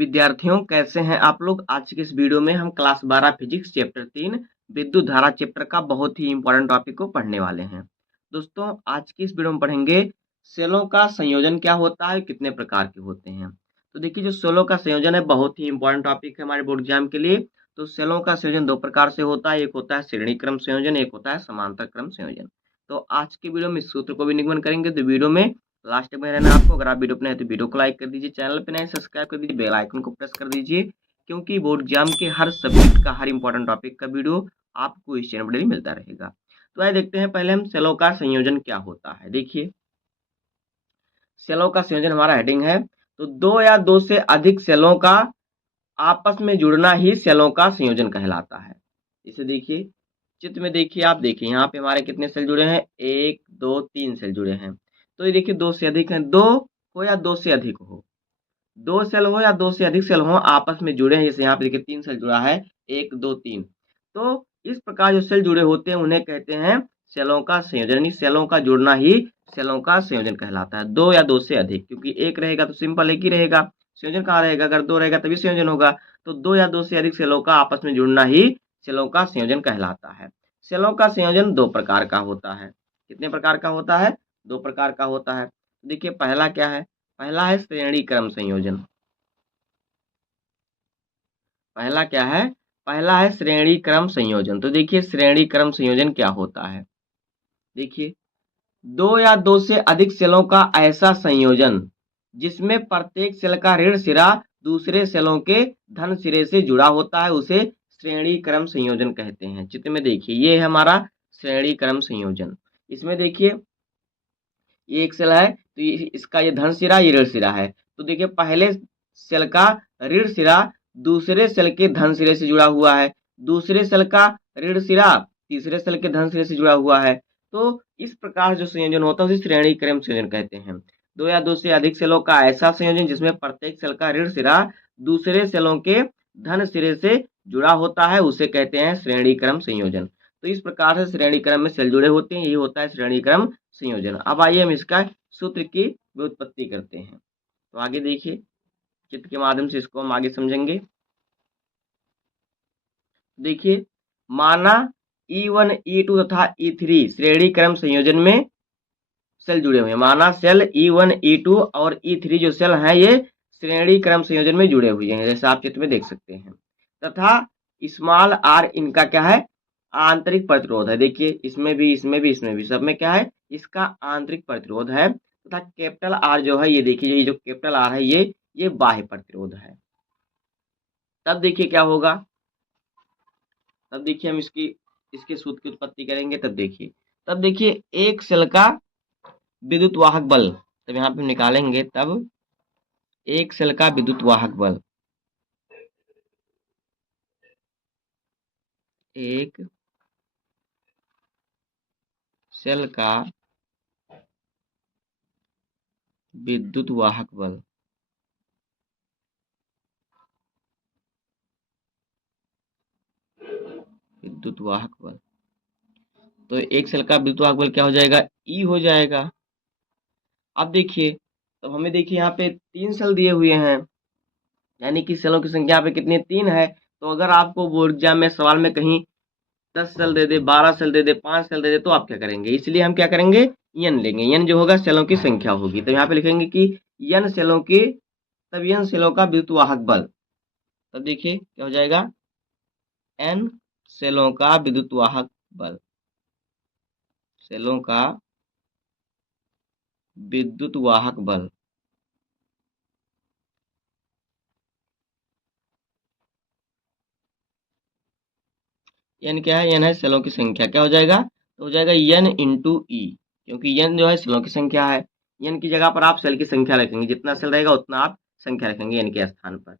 विद्यार्थियों, कैसे हैं आप लोग। आज की इस वीडियो में हम क्लास 12 फिजिक्स चैप्टर 3 विद्युत धारा चैप्टर का बहुत ही इंपॉर्टेंट टॉपिक को पढ़ने वाले हैं। दोस्तों, आज की इस वीडियो में पढ़ेंगे सेलों का संयोजन क्या होता है, कितने प्रकार के होते हैं। तो देखिए, जो सेलों का संयोजन है बहुत ही इंपॉर्टेंट टॉपिक है हमारे बोर्ड एग्जाम के लिए। तो सेलों का संयोजन दो प्रकार से होता है, एक होता है श्रेणी क्रम संयोजन, एक होता है समांतर क्रम संयोजन। तो आज की वीडियो में इस सूत्र को भी निगमन करेंगे। तो वीडियो में लास्ट में रहना आपको। अगर आप वीडियो पर नए तो वीडियो को लाइक कर दीजिए, चैनल पे नए सब्सक्राइब कर दीजिए, बेल आइकन को प्रेस कर दीजिए, क्योंकि बोर्ड एग्जाम के हर सब्जेक्ट का हर इंपॉर्टेंट टॉपिक का वीडियो आपको इस चैनल पर डेली मिलता रहेगा। तो आइए देखते हैं पहले हम सेलों का संयोजन क्या होता है। देखिए, सेलों का संयोजन हमारा हेडिंग है। तो दो या दो से अधिक सेलों का आपस में जुड़ना ही सेलों का संयोजन कहलाता है। इसे देखिए, चित्र में देखिए, आप देखिए यहाँ पे हमारे कितने सेल जुड़े हैं, 1 2 3 सेल जुड़े हैं। तो ये देखिए, दो से अधिक हैं, दो हो या दो से अधिक हो, दो सेल हो या दो से अधिक सेल हो आपस में जुड़े हैं। जैसे यहाँ पे देखिए 3 सेल जुड़ा है, 1 2 3। तो इस प्रकार जो सेल जुड़े होते हैं उन्हें कहते हैं सेलों का संयोजन, यानी सेलों का जुड़ना ही सेलों का संयोजन कहलाता है। दो या दो से अधिक, क्योंकि एक रहेगा तो सिंपल एक ही रहेगा, संयोजन कहाँ रहेगा, अगर दो रहेगा तभी संयोजन होगा। तो दो या दो से अधिक सेलों का आपस में जुड़ना ही सेलों का संयोजन कहलाता है। सेलों का संयोजन दो प्रकार का होता है। कितने प्रकार का होता है? दो प्रकार का होता है। देखिए, पहला क्या है? पहला है श्रेणी क्रम संयोजन। पहला क्या है? पहला है श्रेणी क्रम संयोजन। तो देखिए, श्रेणी क्रम संयोजन क्या होता है। देखिए, दो या दो से अधिक सेलों का ऐसा संयोजन जिसमें प्रत्येक सेल का ऋण सिरा दूसरे सेलों के धन सिरे से जुड़ा होता है, उसे श्रेणी क्रम संयोजन कहते हैं। चित्र में देखिए, ये है हमारा श्रेणी क्रम संयोजन। इसमें देखिए, ये एक सेल है, तो इसका ये धन सिरा, ये ऋण सिरा है। तो देखिए, पहले सेल का ऋण सिरा दूसरे सेल के धन सिरे से जुड़ा हुआ है, दूसरे सेल का ऋण सिरा तीसरे सेल के धन सिरे से जुड़ा हुआ है। तो इस प्रकार जो संयोजन होता है उसे श्रेणी क्रम संयोजन कहते हैं। दो या दो से अधिक सेलों का ऐसा संयोजन जिसमें प्रत्येक सेल का ऋण सिरा दूसरे सेलों के धन सिरे से जुड़ा होता है, उसे कहते हैं श्रेणी क्रम संयोजन। तो इस प्रकार से श्रेणी क्रम में सेल जुड़े होते हैं, यही होता है श्रेणी क्रम संयोजन। अब आइए हम इसका सूत्र की व्युत्पत्ति करते हैं। तो आगे देखिए, चित्र के माध्यम से इसको हम आगे समझेंगे। देखिए, माना E1 E2 तथा E3 श्रेणी क्रम संयोजन में सेल जुड़े हुए हैं। माना सेल E1 E2 और E3 जो सेल हैं ये श्रेणी क्रम संयोजन में जुड़े हुए हैं, जैसा आप चित्र में देख सकते हैं। तथा स्मॉल r इनका क्या है? आंतरिक प्रतिरोध है। देखिए, इसमें भी, इसमें भी, इसमें भी, सब में क्या है? इसका आंतरिक प्रतिरोध है। तथा कैपिटल R जो है, ये देखिए, ये जो कैपिटल R है ये बाह्य प्रतिरोध है। तब देखिए क्या होगा, तब देखिए हम इसके सूत्र की उत्पत्ति करेंगे। तब देखिए एक सेल का विद्युत वाहक बल, तब यहाँ पे हम निकालेंगे। तब एक सेल का विद्युत वाहक बल, एक सेल का विद्युत वाहक बल, विद्युत वाहक बल, तो एक सेल का विद्युत वाहक बल क्या हो जाएगा? ई हो जाएगा। अब देखिए, तो हमें देखिए यहाँ पे 3 सेल दिए हुए हैं, यानी कि सेलों की संख्या यहाँ पे कितनी है? 3 है। तो अगर आपको बोर्ड एग्जाम में सवाल में कहीं 10 सेल दे दे, 12 सेल दे दे, 5 सेल दे दे, तो आप क्या करेंगे? इसलिए हम क्या करेंगे? n लेंगे। n जो होगा सेलों की संख्या होगी। तो यहाँ पे लिखेंगे कि n सेलों की, तब n सेलों का विद्युत वाहक बल। तब देखिए क्या हो जाएगा? n सेलों का विद्युत वाहक बल, सेलों का विद्युत वाहक बल। n क्या है? n है सेलों की संख्या। क्या हो जाएगा? तो हो जाएगा n इंटू ई, क्योंकि n जो है सेलों की संख्या है। n की जगह पर आप सेल की संख्या रखेंगे, जितना सेल रहेगा उतना आप संख्या रखेंगे n के स्थान पर।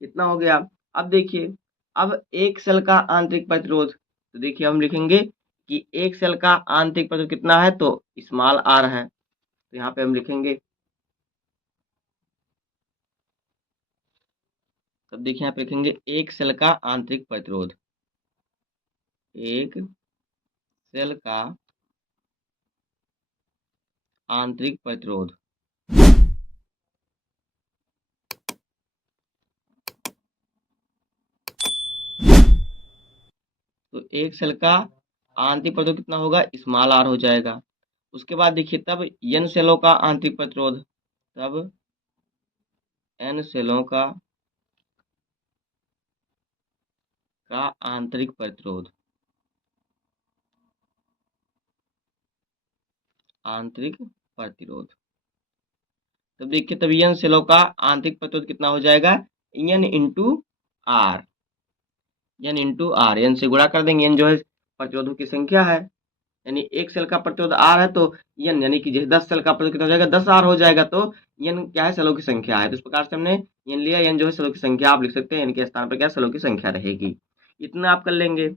इतना हो गया। अब देखिए, अब एक सेल का आंतरिक प्रतिरोध, तो देखिए हम लिखेंगे कि एक सेल का आंतरिक प्रतिरोध कितना है? तो स्मॉल r है। तो यहाँ पे हम लिखेंगे, तब देखिए यहाँ पे लिखेंगे एक सेल का आंतरिक प्रतिरोध, एक सेल का आंतरिक प्रतिरोध। एक सेल का आंतरिक प्रतिरोध कितना होगा, स्मॉल आर हो जाएगा। उसके बाद देखिए तब n सेलों का आंतरिक प्रतिरोध, तब n सेलों का आंतरिक प्रतिरोध, आंतरिक प्रतिरोध, तब देखिए तब n सेलों का आंतरिक प्रतिरोध कितना हो जाएगा, n into R, n into R, n से गुणा कर देंगे, n जो है प्रतिरोधों की संख्या है, यानी एक सेल का प्रतिरोध आर है तो n यानी कि जैसे 10 सेल का प्रतिरोध कितना हो जाएगा, 10 आर हो जाएगा, तो n क्या है, सेलों की संख्या है। तो इस प्रकार से हमने n लिया, n जो है सेलों की संख्या आप लिख सकते हैं, n के स्थान पर क्या सेलों की संख्या रहेगी। इतना आप कर लेंगे।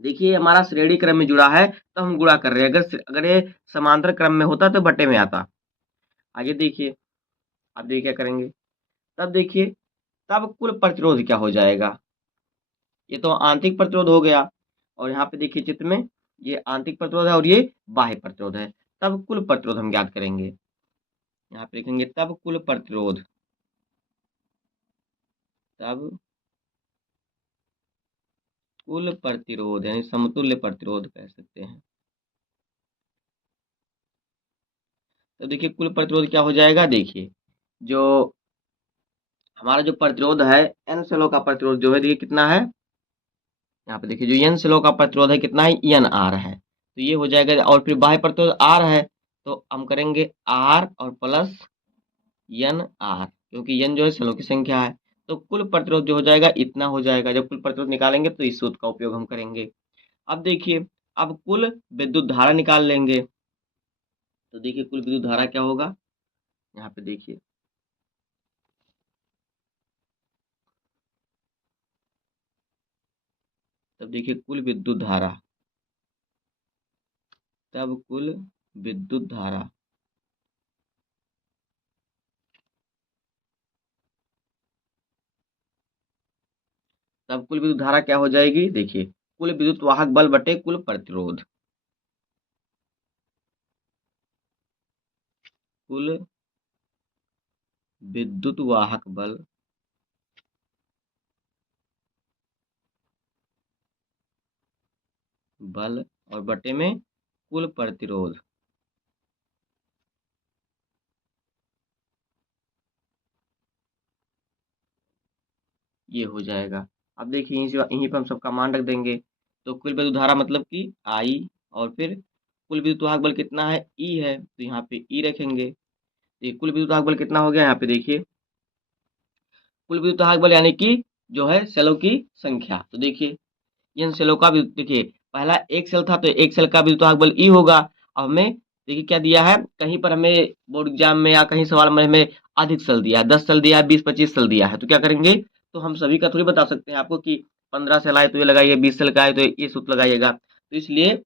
देखिए हमारा श्रेणी क्रम में जुड़ा है तो हम गुणा कर रहे हैं, अगर ये समांतर क्रम में होता तो बटे में आता। आगे देखिए, अब देखिए क्या करेंगे, तब देखिए तब कुल प्रतिरोध क्या हो जाएगा, ये तो आंतरिक प्रतिरोध हो गया, और यहाँ पे देखिए चित्र में ये आंतरिक प्रतिरोध है और ये बाह्य प्रतिरोध है। तब कुल प्रतिरोध हम ज्ञात करेंगे, यहाँ पे लिखेंगे तब कुल प्रतिरोध, तब कुल प्रतिरोध यानी समतुल्य प्रतिरोध कह सकते हैं। तो देखिए कुल प्रतिरोध क्या हो जाएगा, देखिए जो हमारा जो प्रतिरोध है n सेलों का प्रतिरोध जो है, देखिए कितना है, यहाँ पे देखिए जो n सेलों का प्रतिरोध है कितना है, n आर है, तो ये हो जाएगा, और फिर बाह्य प्रतिरोध आर है, तो हम करेंगे आर और प्लस n आर, क्योंकि n जो है सेलों की संख्या है, तो कुल प्रतिरोध जो हो जाएगा इतना हो जाएगा। जब कुल प्रतिरोध निकालेंगे तो इस सूत्र का उपयोग हम करेंगे। अब देखिए अब कुल विद्युत धारा निकाल लेंगे, तो देखिए कुल विद्युत धारा क्या होगा, यहाँ पे देखिए तब देखिए कुल विद्युत धारा, तब कुल विद्युत धारा, तब कुल विद्युत धारा क्या हो जाएगी, देखिए कुल विद्युत वाहक बल बटे कुल प्रतिरोध, कुल विद्युत वाहक बल और बटे में कुल प्रतिरोध, ये हो जाएगा। अब देखिए यहीं पे हम सबका मान रख देंगे, तो कुल विद्युत धारा मतलब कि आई, और फिर कुल विद्युत वाहक बल कितना है, ई है, तो यहाँ पे ई रखेंगे। ये कुल विद्युत वाहक बल कितना हो गया, यहाँ पे देखिए कुल विद्युत वाहक बल यानी कि जो है सेलों की संख्या, तो देखिए इन सेलों का भी देखिए पहला एक सेल था तो एक सेल का विद्युत वाहक बल ई होगा। अब हमें देखिए क्या दिया है, कहीं पर हमें बोर्ड एग्जाम में या कहीं सवाल में हमें अधिक सेल दिया है, 10 सेल दिया है, 20-25 सेल दिया है, तो क्या करेंगे, तो हम सभी का थोड़ी बता सकते हैं आपको कि 15 सेल आए तो ये लगाइए, 20 सेल का आए तो ये सूत्र लगाइएगा। तो इसलिए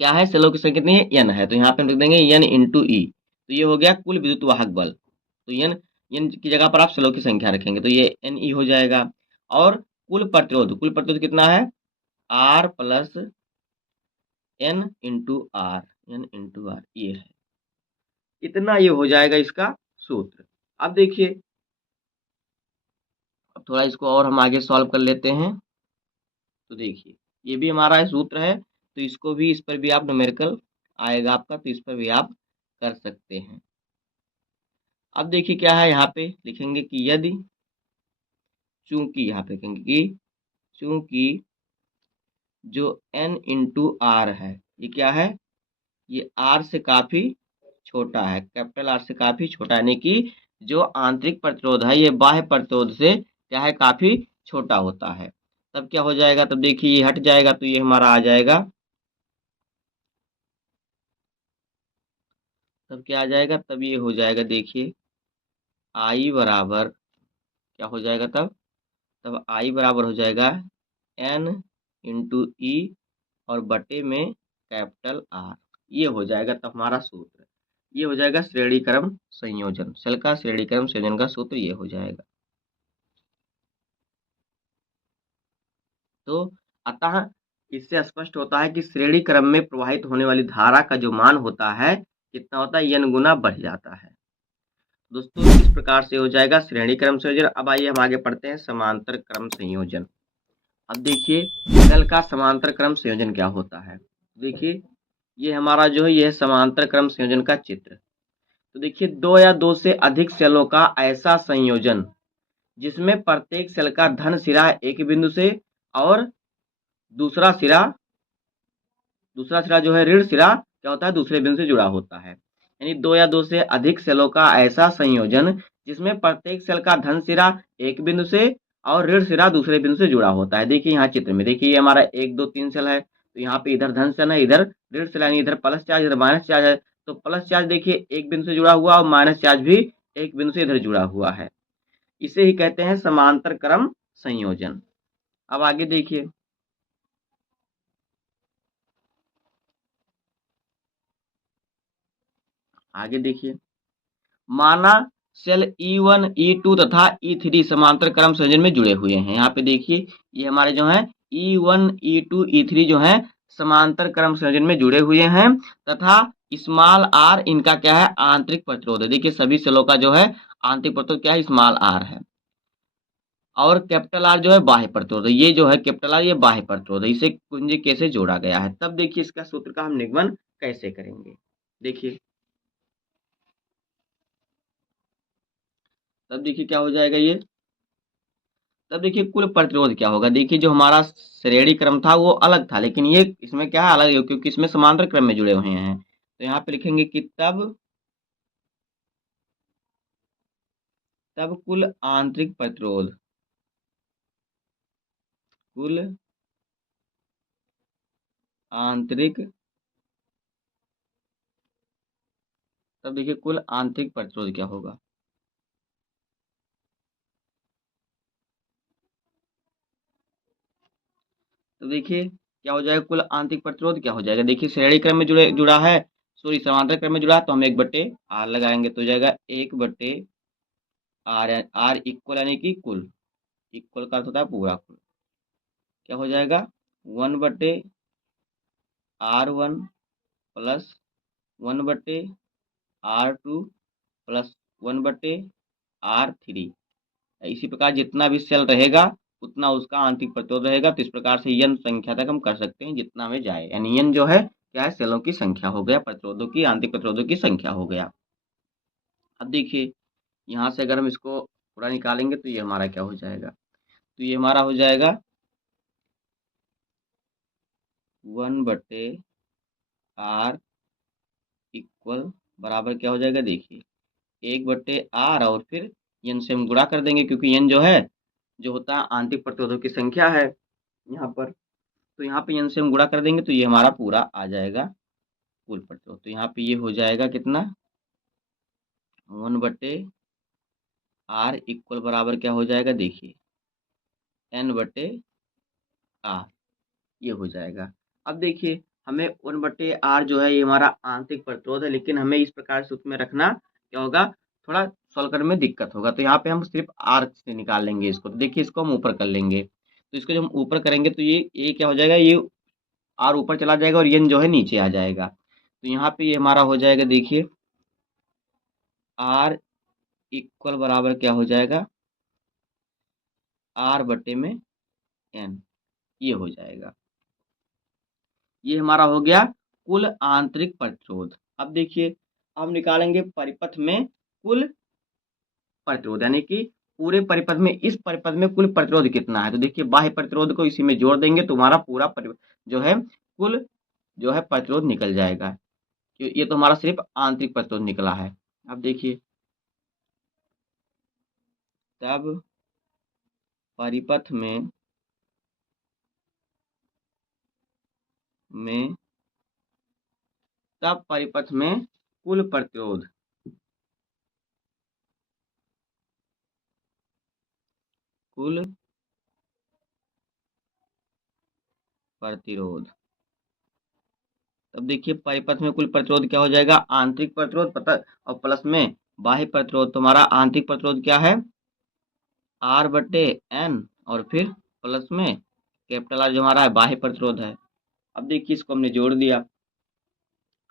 क्या है, सेलों की संख्या कितनी है, एन है, तो यहाँ पे हम लिख देंगे एन इंटू ई, तो ये हो गया कुल विद्युत वाहक बल। तो एन की जगह पर आप सेलों की संख्या रखेंगे तो ये एन ई हो जाएगा। और कुल प्रतिरोध कितना है, R plus N into R, ये है, इतना ये हो जाएगा इसका सूत्र। अब देखिए अब थोड़ा इसको और हम आगे सॉल्व कर लेते हैं, तो देखिए ये भी हमारा सूत्र है, तो इसको भी, इस पर भी आप न्यूमेरिकल आएगा आपका, तो इस पर भी आप कर सकते हैं। अब देखिए क्या है, यहाँ पे लिखेंगे कि यदि, चूंकि, यहाँ पे लिखेंगे कि चूंकि जो n इंटू आर है, ये क्या है, ये आर से काफी छोटा है, कैपिटल आर से काफी छोटा है, यानी कि जो आंतरिक प्रतिरोध है ये बाह्य प्रतिरोध से क्या है, काफी छोटा होता है। तब क्या हो जाएगा, तब देखिए ये हट जाएगा तो ये हमारा आ जाएगा, तब क्या आ जाएगा, तब ये हो जाएगा, देखिए आई बराबर क्या हो जाएगा, तब आई बराबर हो जाएगा एन इंटू ई और बटे में कैपिटल आर, ये हो जाएगा तब हमारा सूत्र, ये हो जाएगा श्रेणी क्रम संयोजन, सेल का श्रेणी क्रम संयोजन का सूत्र ये हो जाएगा। तो अतः इससे स्पष्ट होता है कि श्रेणी क्रम में प्रवाहित होने वाली धारा का जो मान होता है कितना होता है, n गुना बढ़ जाता है। दोस्तों इस प्रकार से हो जाएगा श्रेणी क्रम संयोजन। अब आइए हम आगे पढ़ते हैं समांतर क्रम संयोजन। अब देखिए सेल का समांतर क्रम संयोजन क्या होता है। देखिए ये हमारा जो है यह समांतर क्रम संयोजन का चित्र। तो देखिए दो या दो से अधिक सेलों का ऐसा संयोजन जिसमें प्रत्येक सेल का धन सिरा एक बिंदु से और दूसरा सिरा जो है ऋण सिरा क्या होता है दूसरे बिंदु से जुड़ा होता है। यानी दो या दो से अधिक सेलों का ऐसा संयोजन जिसमें प्रत्येक सेल का धन सिरा एक बिंदु से और ऋण सिरा दूसरे बिंदु से जुड़ा होता है। देखिए यहाँ चित्र में देखिए ये हमारा 1 2 3 सेल है, तो यहाँ पे इधर धन सेल है, इधर ऋण सेल है, इधर प्लस चार्ज इधर माइनस चार्ज है। तो प्लस चार्ज देखिए एक बिंदु से जुड़ा हुआ और माइनस चार्ज भी एक बिंदु से इधर जुड़ा हुआ है। इसे ही कहते हैं समांतर क्रम संयोजन। अब आगे देखिए माना सेल E1 E2 तथा E3 समांतर क्रम संयोजन में जुड़े हुए हैं। यहाँ पे देखिए ये हमारे जो है E1 E2 E3 जो है समांतर क्रम संयोजन में जुड़े हुए हैं तथा स्मॉल r इनका क्या है आंतरिक प्रतिरोध है। देखिए सभी सेलों का जो है आंतरिक प्रतिरोध क्या है स्मॉल r है और कैपिटल R जो है बाह्य प्रतिरोध है। ये जो है कैपिटल R ये बाह्य प्रतिरोध है। इसे कुंजी कैसे जोड़ा गया है। तब देखिए इसका सूत्र का हम निगमन कैसे करेंगे। देखिए तब देखिए क्या हो जाएगा ये। तब देखिए कुल प्रतिरोध क्या होगा। देखिए जो हमारा श्रेणी क्रम था वो अलग था लेकिन ये इसमें क्या है अलग है क्योंकि इसमें समांतर क्रम में जुड़े हुए हैं। तो यहाँ पे लिखेंगे कि तब कुल आंतरिक प्रतिरोध कुल आंतरिक तब देखिए कुल आंतरिक प्रतिरोध क्या होगा। तो देखिए क्या हो जाएगा कुल आंतरिक प्रतिरोध क्या हो जाएगा। देखिए श्रेणी क्रम में जुड़ा है सॉरी समांतर क्रम में जुड़ा है तो हम 1/r लगाएंगे तो हो जाएगा 1/r r इक्वल यानी कि कुल इक्वल का अर्थ होता है पूरा कुल क्या हो जाएगा 1/r1 plus 1/r2 plus 1/r3। इसी प्रकार जितना भी सेल रहेगा उतना उसका आंतरिक प्रतिरोध रहेगा। तो इस प्रकार से n संख्या तक हम कर सकते हैं जितना हमें जाए यानी n जो है क्या है सेलों की संख्या हो गया प्रतिरोधों की आंतरिक प्रतिरोधों की संख्या हो गया। अब देखिए यहाँ से अगर हम इसको पूरा निकालेंगे तो ये हमारा क्या हो जाएगा। तो ये हमारा हो जाएगा 1/r इक्वल बराबर क्या हो जाएगा। देखिए 1/r और फिर n से हम गुणा कर देंगे क्योंकि n जो है जो होता है आंतरिक प्रतिरोधों की संख्या है यहाँ पर। तो यहाँ पे n से हम गुणा कर देंगे तो ये हमारा पूरा आ जाएगा कुल प्रतिरोध। तो यहाँ पे ये हो जाएगा कितना 1/r इक्वल बराबर क्या हो जाएगा। देखिए n/r ये हो जाएगा। अब देखिए हमें 1/r जो है ये हमारा आंतरिक प्रतिरोध है लेकिन हमें इस प्रकार सूत्र में रखना क्या होगा थोड़ा सॉल्व करने में दिक्कत होगा। तो यहाँ पे हम सिर्फ r से निकाल लेंगे इसको। तो देखिए इसको हम ऊपर कर लेंगे तो इसको जब हम ऊपर करेंगे तो ये क्या हो जाएगा ये r ऊपर चला जाएगा और n जो है नीचे आ जाएगा। तो यहाँ पे ये हमारा हो जाएगा देखिए r इक्वल बराबर क्या हो जाएगा r/n ये हो जाएगा। ये हमारा हो गया कुल आंतरिक प्रतिरोध। अब देखिए हम निकालेंगे परिपथ में कुल प्रतिरोध यानी कि पूरे परिपथ में इस परिपथ में कुल प्रतिरोध कितना है। तो देखिए बाह्य प्रतिरोध को इसी में जोड़ देंगे तो हमारा पूरा जो है कुल जो है प्रतिरोध निकल जाएगा। ये तो हमारा सिर्फ आंतरिक प्रतिरोध निकला है। अब देखिए तब परिपथ में तब परिपथ में कुल प्रतिरोध तब देखिए परिपथ में कुल प्रतिरोध क्या हो जाएगा आंतरिक प्रतिरोध पता और प्लस में बाह्य प्रतिरोध। तो हमारा आंतरिक प्रतिरोध क्या है r/n और फिर प्लस में कैपिटल R जो हमारा है बाह्य प्रतिरोध है। अब देखिए इसको हमने जोड़ दिया।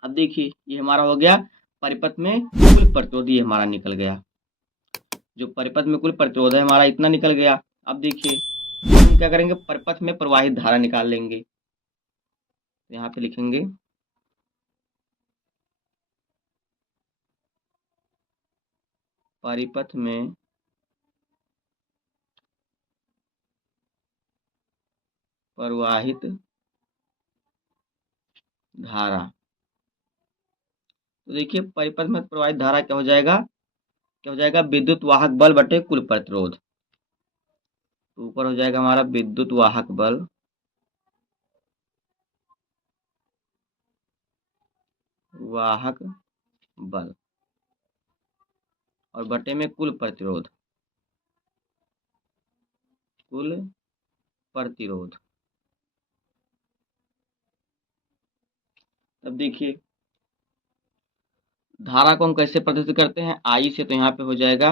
अब देखिए ये हमारा हो गया परिपथ में कुल प्रतिरोध ये हमारा निकल गया। जो परिपथ में कुल प्रतिरोध है हमारा इतना निकल गया। अब देखिए हम क्या करेंगे, परिपथ में प्रवाहित धारा निकाल लेंगे। तो यहाँ पे लिखेंगे परिपथ में प्रवाहित धारा। तो देखिए परिपथ में प्रवाहित धारा क्या हो जाएगा, विद्युत वाहक बल बटे कुल प्रतिरोध। तो ऊपर हो जाएगा हमारा विद्युत वाहक बल और बटे में कुल प्रतिरोध। अब देखिए धारा को हम कैसे प्रदर्शित करते हैं, आई से। तो यहाँ पे हो जाएगा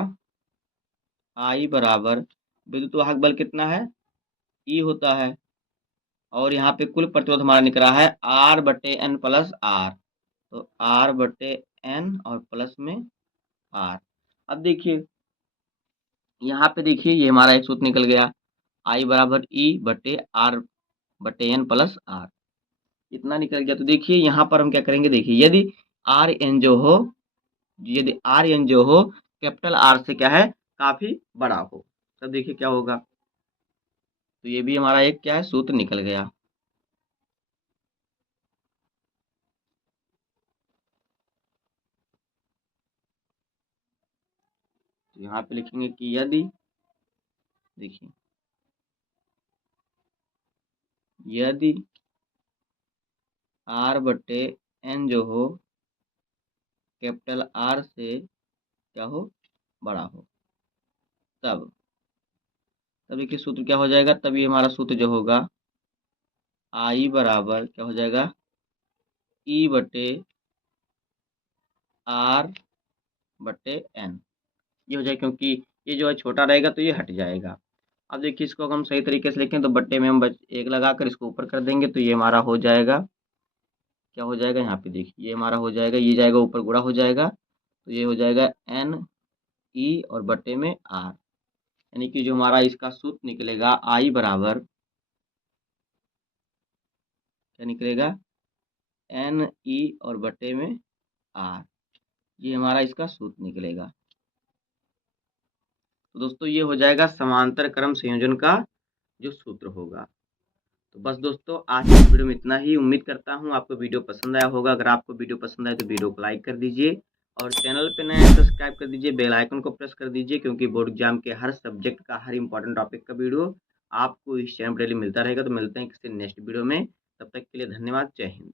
आई बराबर विद्युत वाहक बल कितना है, ई होता है, और यहाँ पे कुल प्रतिरोध हमारा निकल रहा है आर बटे एन प्लस आर। तो आर बटे एन और प्लस में आर। अब देखिए यहाँ पे देखिए ये हमारा एक सूत्र निकल गया, आई बराबर ई बटे आर बटे एन प्लस आर, इतना निकल गया। तो देखिए यहाँ पर हम क्या करेंगे, देखिए यदि आर एन जो हो, कैपिटल आर से क्या है, काफी बड़ा हो, तब देखिए क्या होगा। तो ये भी हमारा एक क्या है, सूत्र निकल गया। तो यहाँ पे लिखेंगे कि यदि, देखिए यदि आर बटे एन जो हो कैपिटल आर से क्या हो, बड़ा हो, तब देखिए सूत्र क्या हो जाएगा, तब ये हमारा सूत्र जो होगा आई बराबर क्या हो जाएगा, ई बटे आर बटे एन, ये हो जाएगा, क्योंकि ये जो है छोटा रहेगा तो ये हट जाएगा। अब देखिए इसको अगर हम सही तरीके से लिखें तो बट्टे में हम एक लगाकर इसको ऊपर कर देंगे, तो ये हमारा हो जाएगा, क्या हो जाएगा, यहाँ पे देखिए ये हमारा हो जाएगा, ये जाएगा ऊपर गुणा हो जाएगा, तो ये हो जाएगा एन ई और बट्टे में आर, यानी कि जो हमारा इसका सूत्र निकलेगा आई बराबर क्या निकलेगा, एन ई और बट्टे में आर, ये हमारा इसका सूत्र निकलेगा। तो दोस्तों ये हो जाएगा समांतर क्रम संयोजन का जो सूत्र होगा। तो बस दोस्तों आज की वीडियो में इतना ही। उम्मीद करता हूँ आपको वीडियो पसंद आया होगा। अगर आपको वीडियो पसंद आए तो वीडियो को लाइक कर दीजिए और चैनल पे नए सब्सक्राइब कर दीजिए, बेल आइकन को प्रेस कर दीजिए, क्योंकि बोर्ड एग्जाम के हर सब्जेक्ट का, हर इंपॉर्टेंट टॉपिक का वीडियो आपको इस चैनल पर डेली मिलता रहेगा। तो मिलते हैं किसी नेक्स्ट वीडियो में, तब तक के लिए धन्यवाद, जय हिंद।